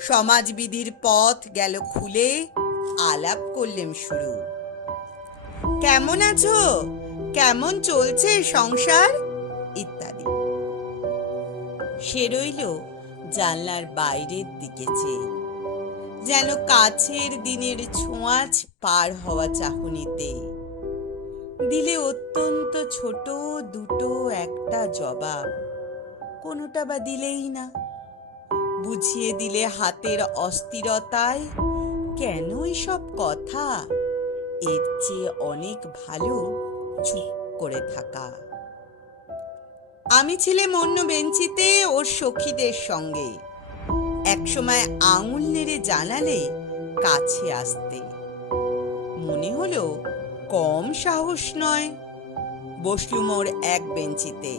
সমাজবিধির পথ গেল খুলে, আলাপ করলেম শুরু। কেমন আছো? কেমন চলছে সংসার? ইত্যাদি। সে রইল জানলার বাইরের দিকে চেয়ে। যেন কাছের দিনের ছোঁয়াচ পার হওয়া চাহনিতে। দিলে অত্যন্ত ছোট দুটো একটা জবাব। কোনোটা বা দিলেই না। বুঝিয়ে দিলে হাতের অস্থিরতায়? কেন সব কথা? এর চেয়ে অনেক ভালো চুপ করে থাকা। আমি ছিলাম অন্য বেঞ্চিতে ওর সখীদের সঙ্গে। একসময় আঙুল নেড়ে জানালে কাছে আসতে। মনে হলো কম সাহস নয়। বসলুম ওর এক বেঞ্চিতে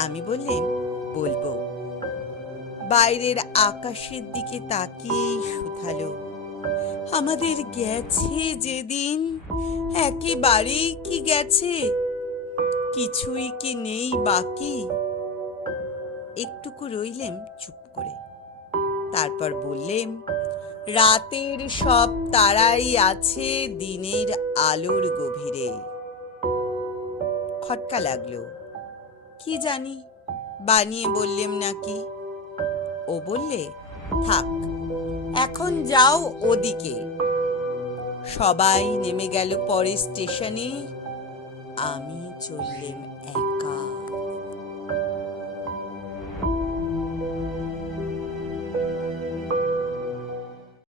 আমি বললেন, বলব। বাইরের আকাশের দিকে তাকিয়েই শুধালো। আমাদের গেছে যেদিন। একেবারেই কি গেছে? কিছুই কি নেই বাকি? একটুকু রইলেম চুপ করে। তারপর বললেম রাতের সব তারাই আছে দিনের আলোর গভীরে। খটকা লাগল। কি জানি? বানিয়ে বললেম নাকি? ও বললে, থাক, এখন যাও ওদিকে। সবাই নেমে গেল পরে স্টেশনে। আমি চললেম